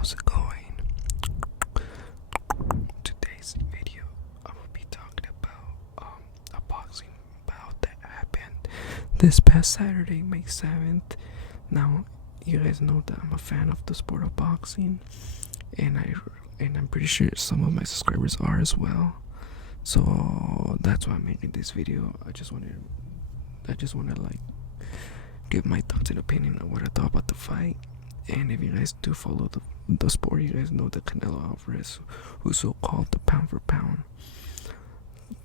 How's it going? Today's video, I will be talking about a boxing bout that happened this past Saturday, May 7th. Now, you guys know that I'm a fan of the sport of boxing, and I'm pretty sure some of my subscribers are as well. So that's why I'm making this video. I just want to like give my thoughts and opinion on what I thought about the fight. And if you guys do follow the sport, you guys know that Canelo Alvarez, who's so called the pound for pound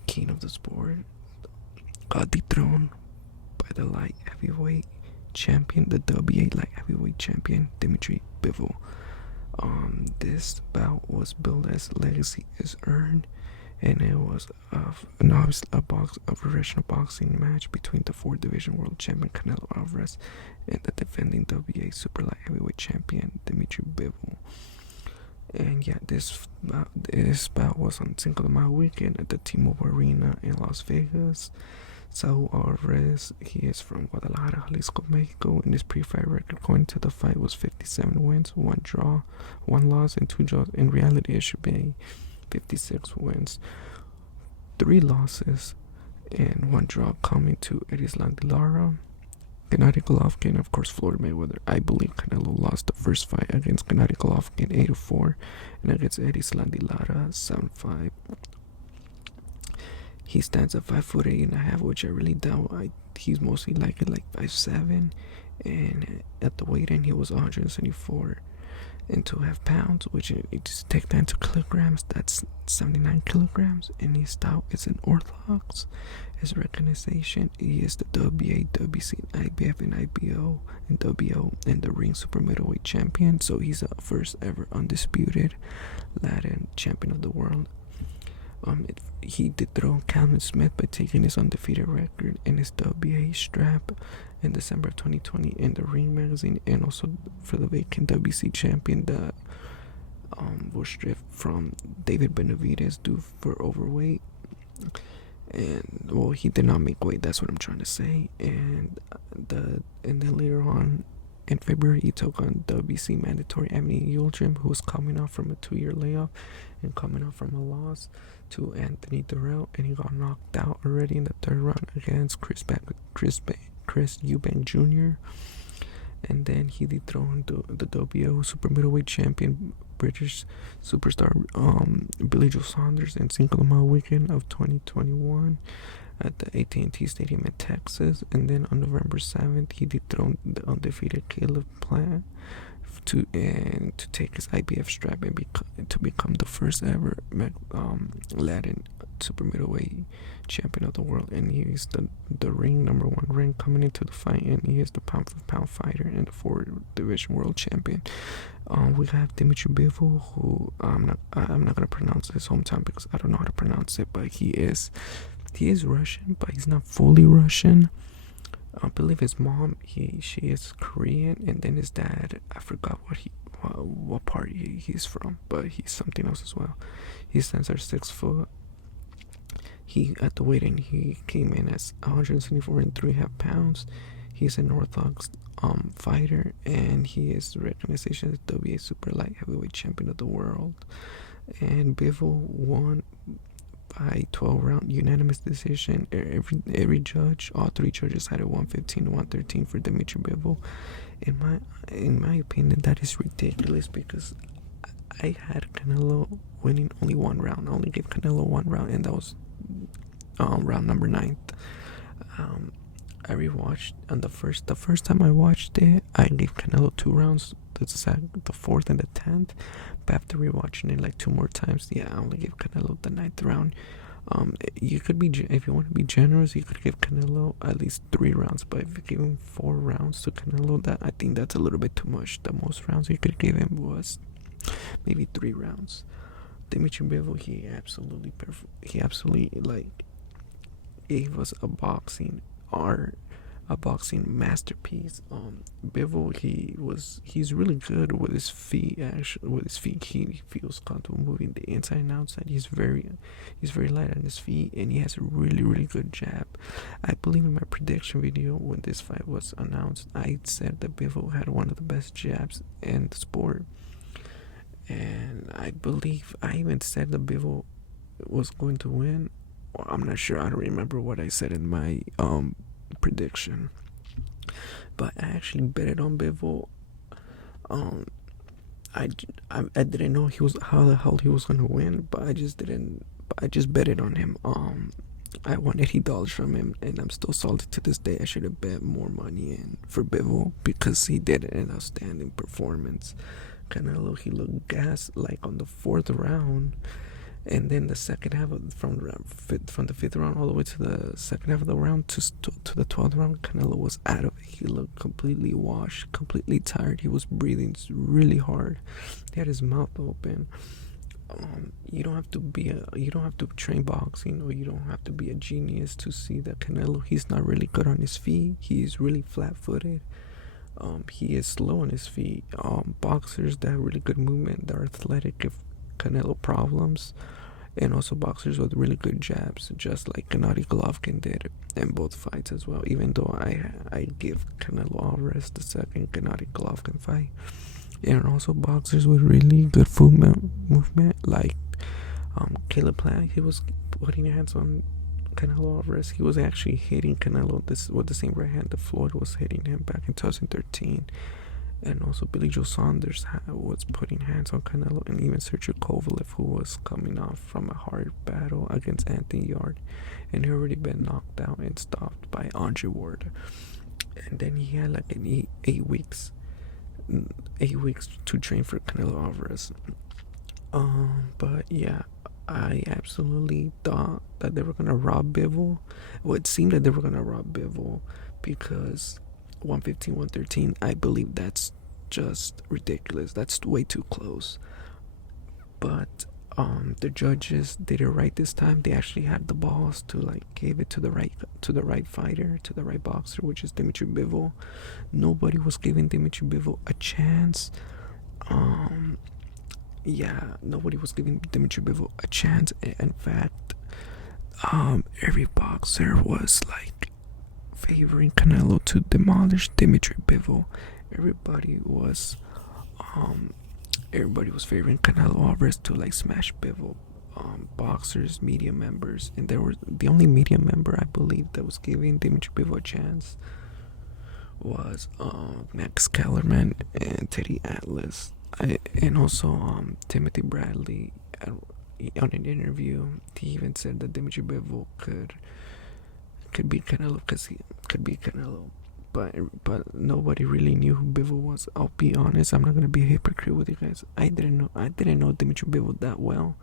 king of the sport, got dethroned by the light heavyweight champion, the WA light heavyweight champion, Dimitri Bivol. This bout was billed as legacy is earned, and it was a professional boxing match between the 4th division world champion Canelo Alvarez and the defending WA super light heavyweight champion Dimitri Bivol. And yeah, this bout was on Cinco de Mayo weekend at the T-Mobile Arena in Las Vegas. Saul Alvarez, he is from Guadalajara, Jalisco, Mexico, and his pre-fight record going to the fight was 57 wins, 1 draw, 1 loss, and 2 draws. In reality, it should be 56 wins, 3 losses, and 1 draw, coming to Erislandy Lara, Gennady Golovkin, of course, Floyd Mayweather. I believe Canelo lost the first fight against Gennady Golovkin 8-4, and against Erislandy Lara 7-5. He stands at 5'8.5", which I really doubt. He's mostly like 5'7", and at the weight end he was 174 and 2.5 pounds, which it's take that into kilograms. That's 79 kilograms, and his style is an orthodox. His recognition, he is the WA, WC, IBF, and IBO, and WO, and the ring super middleweight champion. So he's a first ever undisputed Latin champion of the world. He dethroned Calvin Smith by taking his undefeated record and his WA strap in December of 2020 in the Ring magazine, and also for the vacant WC champion that was stripped from David Benavidez due for overweight. And well, he did not make weight, that's what I'm trying to say. And then later on in February, he took on WBC mandatory Anthony Yildirim, who was coming off from a 2-year layoff and coming off from a loss to Anthony Durrell, and he got knocked out already in the 3rd round against Chris Eubank Jr. And then he dethroned the WO super middleweight champion, British superstar Billy Joe Saunders in Cinco de Mayo weekend of 2021 at the AT&T Stadium in Texas. And then on November 7th, he dethroned the undefeated Caleb Plant to take his IBF strap and to become the first ever Latin super middleweight champion of the world. And he is the number 1 rank coming into the fight, and he is the pound for pound fighter and the 4th division world champion. We have Dimitri Bivol, who I'm not gonna pronounce his hometown because I don't know how to pronounce it, but he is Russian, but he's not fully Russian. I believe his mom, she is Korean, and then his dad, I forgot what part he's from, but he's something else as well. He stands at 6 foot. At the weight end, he came in as 174 and 3.5 pounds. He's an orthodox fighter, and he is recognized as WA super light heavyweight champion of the world. And Bivol won by 12-round unanimous decision. Every judge, all 3 judges had a 115 to 113 for Dimitri Bivol. In my opinion, that is ridiculous, because I had Canelo winning only 1 round. I only gave Canelo 1 round, and that was round number 9th. I rewatched, and the first time I watched it, I gave Canelo 2 rounds. That's the 4th and the 10th. But after rewatching it like 2 more times, I only gave Canelo the 9th round. You could be, if you want to be generous, you could give Canelo at least 3 rounds. But if you give him 4 rounds to Canelo, I think that's a little bit too much. The most rounds you could give him was maybe 3 rounds. Dimitri Bivol, he absolutely gave us a boxing art, a boxing masterpiece. Bivol, he's really good with his feet. Actually, with his feet, he feels comfortable moving the inside and outside. He's very light on his feet, and he has a really good jab. I believe in my prediction video when this fight was announced, I said that Bivol had one of the best jabs in the sport. And I believe I even said that Bivol was going to win. Well, I'm not sure. I don't remember what I said in my prediction. But I actually bet it on Bivol. Um, I didn't know he was how the hell he was gonna win, but I just didn't. I just bet it on him. I won $80 from him, and I'm still salty to this day. I should have bet more money in for Bivol because he did an outstanding performance. Canelo, he looked gas like on the fourth round, and then the second half from the fifth round all the way to the second half of the round to the 12th round, Canelo was out of it. He looked completely washed, completely tired. He was breathing really hard. He had his mouth open. You don't have to train boxing, or you don't have to be a genius to see that Canelo, he's not really good on his feet. He's really flat-footed. He is slow on his feet. Boxers that have really good movement, they're athletic, give Canelo problems, and also boxers with really good jabs, just like Gennady Golovkin did in both fights as well. Even though I give Canelo Alvarez the second Gennady Golovkin fight, and also boxers with really good movement like Caleb Plant. He was putting hands on Canelo Alvarez. He was actually hitting Canelo this with the same right hand that Floyd was hitting him back in 2013. And also Billy Joe Saunders was putting hands on Canelo, and even Sergio Kovalev, who was coming off from a hard battle against Anthony Yard, and he already been knocked out and stopped by Andre Ward. And then he had like an 8 weeks to train for Canelo Alvarez. But yeah, I absolutely thought that they were gonna rob Bivol. Well, it seemed that they were gonna rob Bivol because 115, 113. I believe that's just ridiculous. That's way too close. But the judges did it right this time. They actually had the balls to like give it to the right fighter, to the right boxer, which is Dimitri Bivol. Nobody was giving Dimitri Bivol a chance. Nobody was giving Dimitri Bivol a chance. In fact, every boxer was like favoring Canelo to demolish Dimitri Bivol. Everybody was favoring Canelo Alvarez to like smash Bivol. Boxers, media members, and there was the only media member I believe that was giving Dimitri Bivol a chance was Max Kellerman and Teddy Atlas. And also Timothy Bradley on an interview, he even said that Dimitri Bivol could beat Canelo because he could beat Canelo, but nobody really knew who Bivol was. I'll be honest, I'm not gonna be a hypocrite with you guys. I didn't know Dimitri Bivol that well.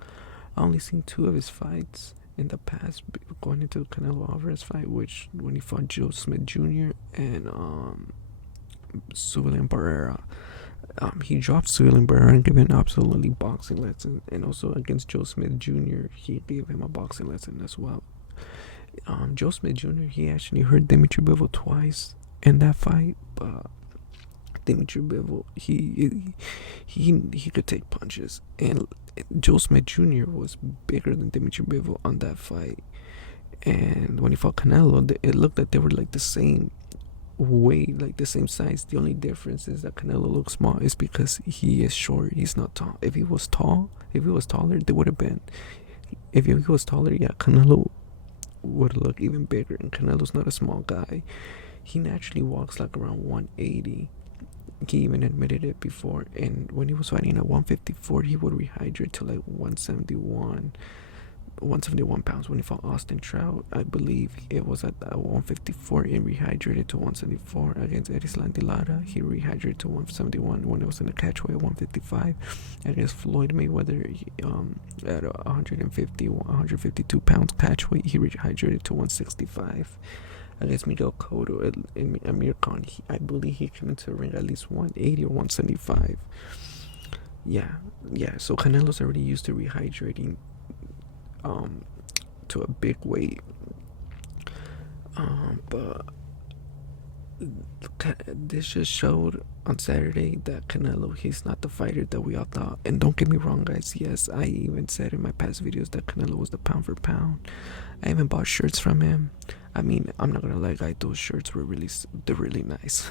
I only seen 2 of his fights in the past, going into the Canelo Alvarez fight, which when he fought Joe Smith Jr. and Suilian Barrera. He dropped Suilian Barrera and gave him an absolutely boxing lesson, and also against Joe Smith Jr. he gave him a boxing lesson as well. Joe Smith Jr. he actually hurt Dimitri Bivol twice in that fight, but Dimitri Bivol he could take punches, and Joe Smith Jr. was bigger than Dimitri Bivol on that fight. And when he fought Canelo, it looked like they were like the same weight, like the same size. The only difference is that Canelo looks small is because he is short, he's not tall. If he was taller, they would have been. If he was taller, yeah, Canelo would look even bigger. And Canelo's not a small guy. He naturally walks like around 180. He even admitted it before. And when he was fighting at 154, he would rehydrate to like 171 pounds. When he fought Austin Trout, I believe it was at 154 and rehydrated to 174. Against Erislan Lara, he rehydrated to 171 when it was in the catchweight at 155. Against Floyd Mayweather, at 152 pounds catchweight, he rehydrated to 165. Against Miguel Cotto and Amir Khan, I believe he came into the ring at least 180 or 175. Yeah. So Canelo's already used to rehydrating to a big weight, but this just showed on Saturday that Canelo, he's not the fighter that we all thought. And don't get me wrong, guys, yes, I even said in my past videos that Canelo was the pound for pound. I even bought shirts from him. I mean, I'm not gonna lie, guys, those shirts they're really nice.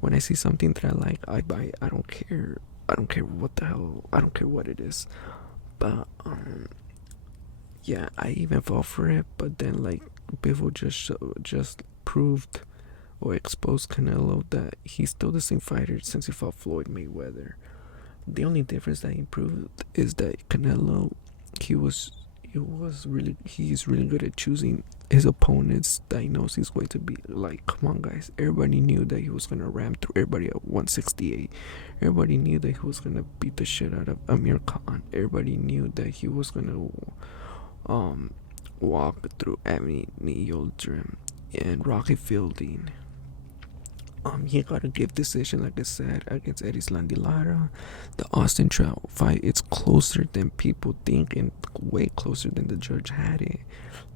When I see something that I like, I buy it. I don't care I don't care what the hell. I don't care what it is. But yeah, I even fought for it. But then like Bivol just proved or exposed Canelo that he's still the same fighter since he fought Floyd Mayweather. The only difference that he proved is that Canelo, he was he's really good at choosing his opponents that he knows he's going to beat. Like, come on, guys, everybody knew that he was gonna ram through everybody at 168. Everybody knew that he was gonna beat the shit out of Amir Khan. Everybody knew that he was gonna um walk through Anthony Yildirim and Rocky Fielding. He got a gift decision, like I said, against Erislan Lara. The Austin Trout fight, it's closer than people think, and way closer than the judge had it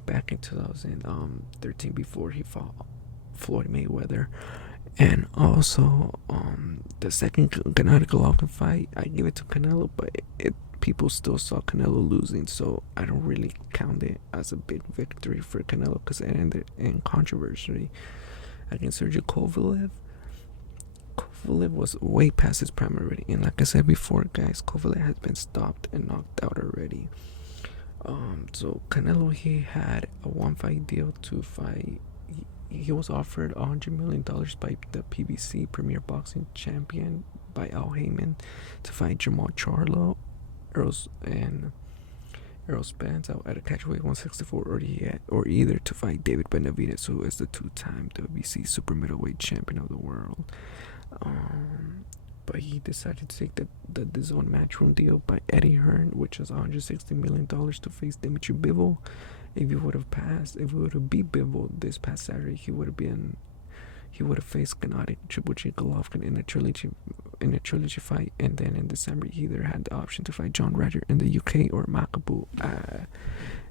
back in 2013 before he fought Floyd Mayweather. And also, the second Gennady Golovkin fight, I give it to Canelo, but people still saw Canelo losing, so I don't really count it as a big victory for Canelo because it ended in controversy against Sergey Kovalev. Kovalev was way past his prime already, and like I said before, guys, Kovalev has been stopped and knocked out already. So Canelo, he had a one-fight deal to fight. He was offered $100 million by the PBC Premier Boxing Champion by Al Heyman to fight Jamal Charlo, and Errol Spence out at a catchweight 164, or either to fight David Benavidez, who is the two-time WBC super middleweight champion of the world. But he decided to take the DAZN matchroom deal by Eddie Hearn, which was $160 million to face Dimitri Bivol. If he would have beat Bivol this past Saturday, he would have faced Gennady Triple G Golovkin in a trilogy fight, and then in December he either had the option to fight John Ryder in the UK or Makabu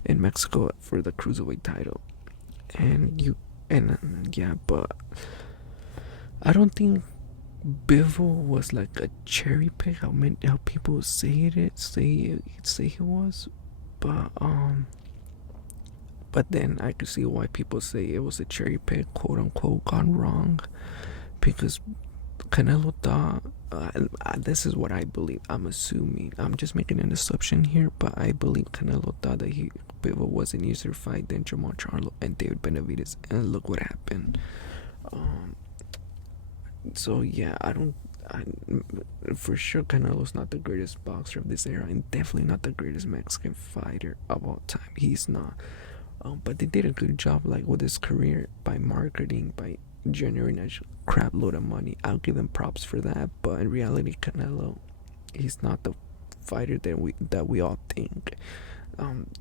in Mexico for the cruiserweight title. But I don't think Bivol was like a cherry pick. How people say he was, but then I could see why people say it was a cherry pick, quote unquote, gone wrong, because Canelo thought, this is what I believe. I'm assuming. I'm just making an assumption here, but I believe Canelo thought that Bivol was an easier fight than Jamal Charlo and David Benavidez, and look what happened. So yeah, for sure Canelo's not the greatest boxer of this era, and definitely not the greatest Mexican fighter of all time. He's not. But they did a good job, like, with his career by marketing, by generating a crap load of money. I'll give them props for that. But in reality, Canelo, he's not the fighter that we all think.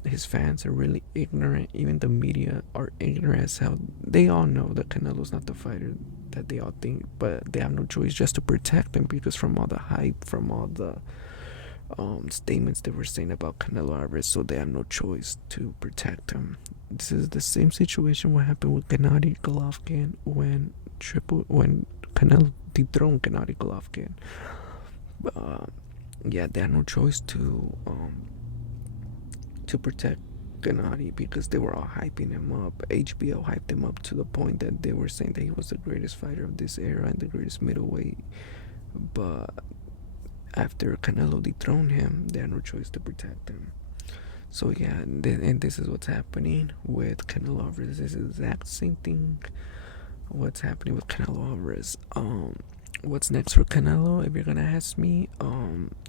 His fans are really ignorant. Even the media are ignorant as hell. They all know that Canelo's not the fighter that they all think, but they have no choice just to protect him, because from all the hype, from all the statements they were saying about Canelo Alvarez, so they have no choice to protect him. This is the same situation what happened with Gennady Golovkin when Canelo dethroned Gennady Golovkin. Yeah, they had no choice to protect Gennady, because they were all hyping him up. HBO hyped him up to the point that they were saying that he was the greatest fighter of this era and the greatest middleweight. But after Canelo dethroned him, they had no choice to protect him. So yeah, and this is what's happening with Canelo Alvarez. This is the exact same thing what's happening with Canelo Alvarez. What's next for Canelo? If you're gonna ask me,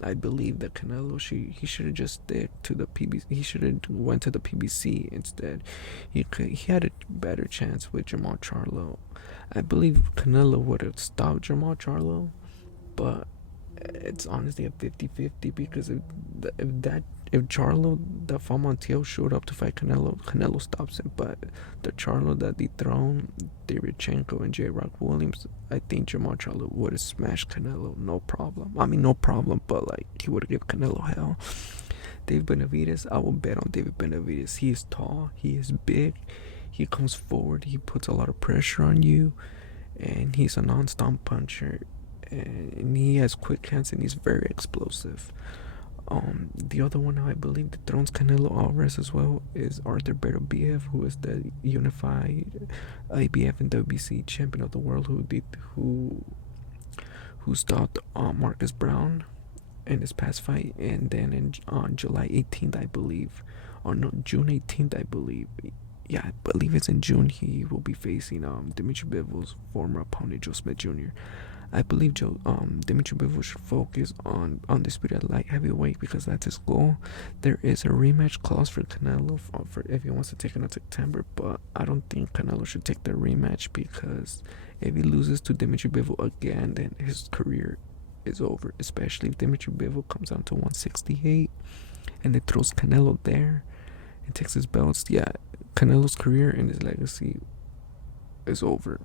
I believe that Canelo, he should have just stick to the PBC. He should have went to the PBC instead. He had a better chance with Jamal Charlo. I believe Canelo would have stopped Jamal Charlo, but it's honestly a 50-50, because if Charlo, the Montiel, showed up to fight Canelo stops him. But the Charlo that dethroned Derevchenko and J. Rock Williams, I think Jamal Charlo would have smashed Canelo, no problem. I mean, no problem, but like, he would have given Canelo hell. David Benavidez, I will bet on David Benavidez. He is tall, he is big, he comes forward, he puts a lot of pressure on you, and he's a non-stop puncher, and he has quick hands, and he's very explosive. The other one I believe that thrones Canelo Alvarez as well is Arthur Beterbiev, who is the unified IBF and WBC champion of the world, who stopped Marcus Brown. in his past fight, and then on July 18th, I believe, or no, June 18th, I believe. Yeah, I believe it's in June. He will be facing Dimitri Bivol's former opponent, Joe Smith Jr. I believe Dimitri Bivol should focus on undisputed light heavyweight because that's his goal. There is a rematch clause for Canelo for if he wants to take it in September, but I don't think Canelo should take the rematch because if he loses to Dimitri Bivol again, then his career is over. Especially if Dimitri Bivol comes down to 168 and it throws Canelo there and takes his belts. Yeah, Canelo's career and his legacy is over.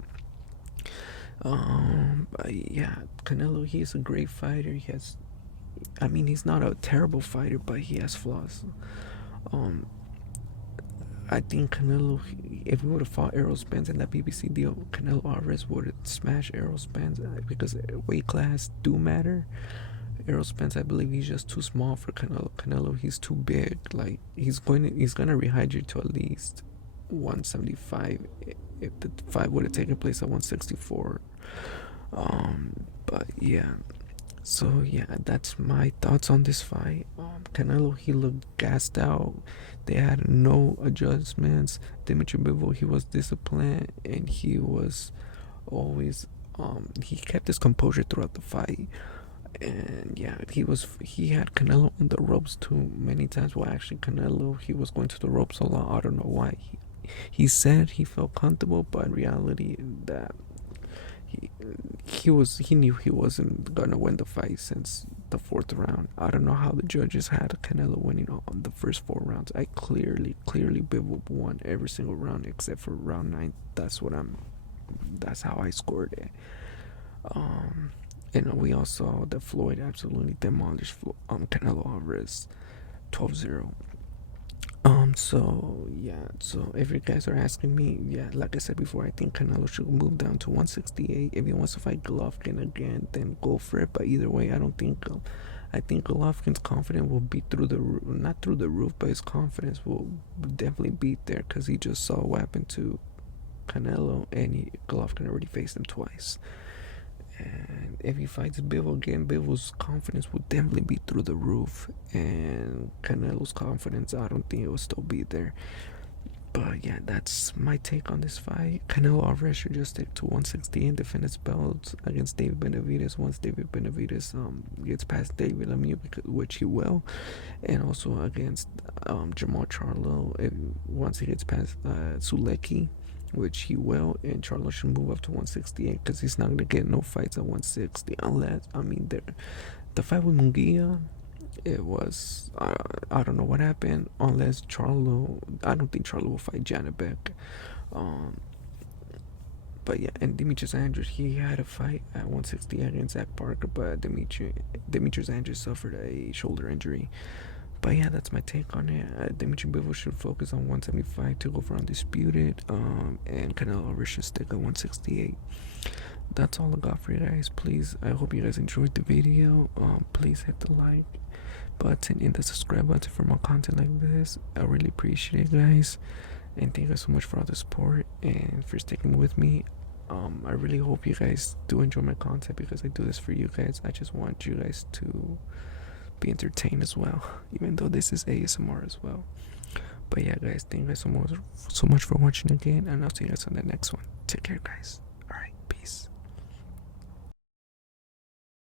But yeah, Canelo, he is a great fighter. I mean, he's not a terrible fighter, but he has flaws. Um, I think Canelo, if he would have fought Errol Spence in that BBC deal, Canelo Alvarez would have smashed Errol Spence because weight class do matter. Errol Spence, I believe he's just too small for Canelo. Canelo, he's too big. Like he's gonna rehydrate to at least 175 if the fight would have taken place at 164. But yeah, so yeah, that's my thoughts on this fight. Canelo, he looked gassed out. They had no adjustments. Dimitri Bivol, he was disciplined and he was always he kept his composure throughout the fight. And yeah, he had Canelo on the ropes too many times. Well, actually, Canelo, he was going to the ropes a lot. I don't know why. He said he felt comfortable, but in reality, that he knew he wasn't gonna win the fight since the fourth round. I don't know how the judges had Canelo winning on the first 4 rounds. I clearly Bivol won every single round except for round 9. That's how I scored it. And we all saw that Floyd absolutely demolished Canelo Alvarez 12-0. So yeah, so if you guys are asking me, yeah, like I said before, I think Canelo should move down to 168. If he wants to fight Golovkin again, then go for it. But either way, I think Golovkin's confidence will be not through the roof, but his confidence will definitely be there because he just saw what happened to Canelo, and Golovkin already faced him twice. And if he fights Bivol again, Bivol's confidence will definitely be through the roof, and Canelo's confidence, I don't think it will still be there. But yeah, that's my take on this fight. Canelo Alvarez should just stick to 160 and defend his belt against David Benavidez once David Benavidez gets past David Lemieux, which he will, and also against Jamal Charlo once he gets past Sulecki, which he will, and Charlo should move up to 168 because he's not gonna get no fights at 160 unless the fight with Munguia. It was I don't know what happened unless Charlo. I don't think Charlo will fight Janibek. But yeah, and Demetrius Andrews, he had a fight at 160 against Zach Parker, but Demetrius Andrews suffered a shoulder injury. But yeah, that's my take on it. Dimitri Bivol should focus on 175 to go for undisputed, and Canelo Alvarez should stick at 168. That's all I got for you guys. Please, I hope you guys enjoyed the video. Please hit the like button and the subscribe button for more content like this. I really appreciate it, guys, and thank you guys so much for all the support and for sticking with me. I really hope you guys do enjoy my content because I do this for you guys. I just want you guys to be entertained as well, even though this is ASMR as well. But yeah, guys, thank you guys so much for watching again, and I'll see you guys on the next one. Take care, guys. All right, peace.